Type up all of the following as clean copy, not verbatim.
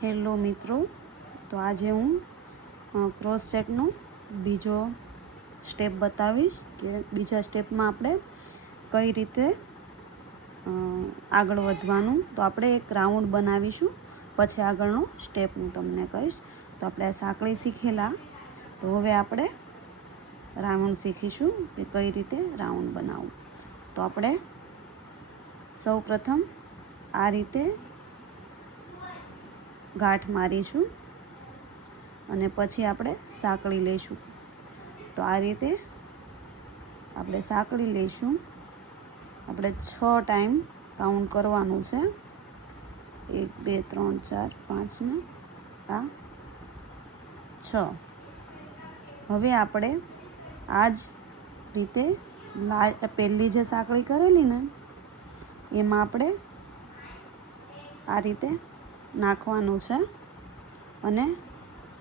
Hello મિત્રો, તો આજે હું ક્રોસ સેટનો બીજો સ્ટેપ બતાવીશ કે બીજા સ્ટેપમાં આપણે કઈ રીતે આગળ વધવાનું. તો આપણે એક રાઉન્ડ બનાવીશું, પછી આગળનો સ્ટેપ હું તમને કહીશ. તો આપણે આ સાંકળી શીખેલા, તો હવે આપણે રાઉન્ડ શીખીશું કે કઈ રીતે રાઉન્ડ બનાવવું. તો આપણે સૌ પ્રથમ આ રીતે ગાંઠ મારીશું અને પછી આપણે સાંકળી લઈશું. તો આ રીતે આપણે સાંકળી લઈશું. આપણે 6 ટાઈમ કાઉન્ટ કરવાનું છે. 1 2 3 4 5 ને આ 6. હવે આપણે આ જ રીતે પહેલી જે સાંકળી કરેલી ને એમાં આપણે આ રીતે નાખવાનું છે અને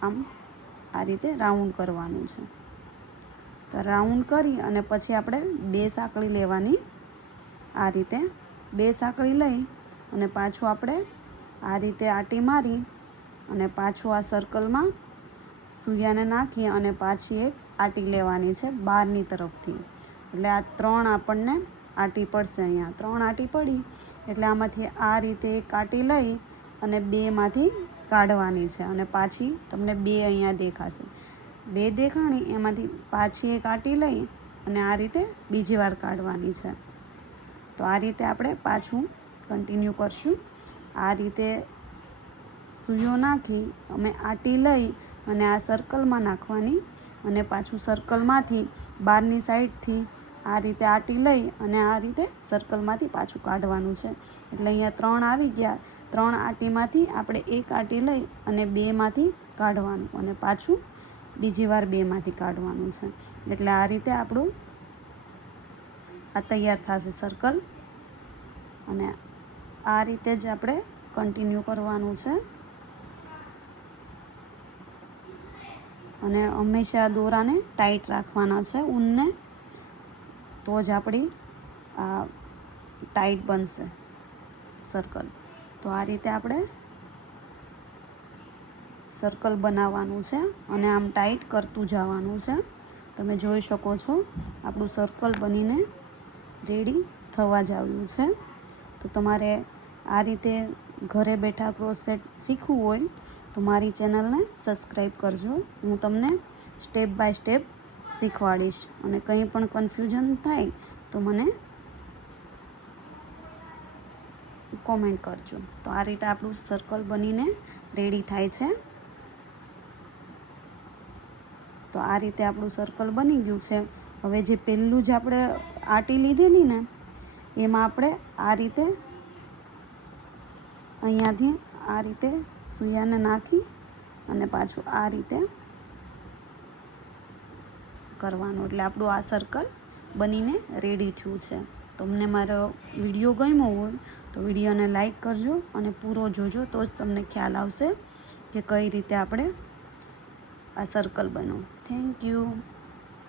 આમ આ રીતે રાઉન્ડ કરવાનું છે. તો રાઉન્ડ કરી અને પછી આપણે 2 સાંકળી લેવાની. આ રીતે 2 સાંકળી લઈ અને પાછું આપણે આ રીતે આટી મારી અને પાછું આ સર્કલમાં સૂયાને નાખી અને પાછી એક આટી લેવાની છે બહારની તરફથી. એટલે આ 3 આપણને આટી પડશે. અહીંયા 3 આટી પડી એટલે આમાંથી આ રીતે એક આટી લઈ અને 2માંથી કાઢવાની છે અને પાછી તમને 2 અહીંયા દેખાશે. 2 દેખાણી એમાંથી પાછી એક આટી લઈ અને આ રીતે બીજી વાર કાઢવાની છે. તો આ રીતે આપણે પાછું કન્ટિન્યુ કરશું. આ રીતે સૂયો નાખી અમે આટી લઈ અને આ સર્કલમાં નાખવાની અને પાછું સર્કલમાંથી બહારની સાઈડથી આ રીતે આટી લઈ અને આ રીતે સર્કલમાંથી પાછું કાઢવાનું છે. એટલે અહીંયા 3 આવી ગયા. 3 આટીમાંથી આપણે એક આટી લઈ અને 2માંથી કાઢવાનું અને પાછું બીજી વાર 2માંથી કાઢવાનું છે. એટલે આ રીતે આપણું આ તૈયાર થશે સર્કલ. અને આ રીતે જ આપણે કન્ટિન્યુ કરવાનું છે. અને હંમેશા દોરાને ટાઈટ રાખવાના છે, ઊનને, તો જ આપણી આ ટાઈટ બનશે સર્કલ. તો આ રીતે આપણે સર્કલ બનાવવાનું છે અને આમ ટાઈટ કરતું જવાનું છે. તમે જોઈ શકો છો આપણું સર્કલ બનીને રેડી થવા જ આવ્યું છે. તો તમારે આ રીતે ઘરે બેઠા ક્રોસ સેટ શીખવું હોય તો મારી ચેનલને સબસ્ક્રાઈબ કરજો. હું તમને સ્ટેપ બાય સ્ટેપ શીખવાડીશ અને કંઈ પણ કન્ફ્યુઝન થાય તો મને કોમેન્ટ કરજો. તો આ રીતે આપણું સર્કલ બનીને રેડી થાય છે. તો આ રીતે આપણું સર્કલ બની ગયું છે. હવે જે પહેલું જ આપણે આટી લીધેલી ને એમાં આપણે આ રીતે અહીંયાથી આ રીતે સૂયાને નાખી અને પાછું આ રીતે કરવાનું. એટલે આપણું આ સર્કલ બનીને રેડી થયું છે. તમને મારો વિડીયો ગમ્યો હોય તો વિડીયોને લાઈક કરજો અને પૂરો જોજો, તો જ તમને ખ્યાલ આવશે કે કઈ રીતે આપણે આ સર્કલ બન્યું. Thank you.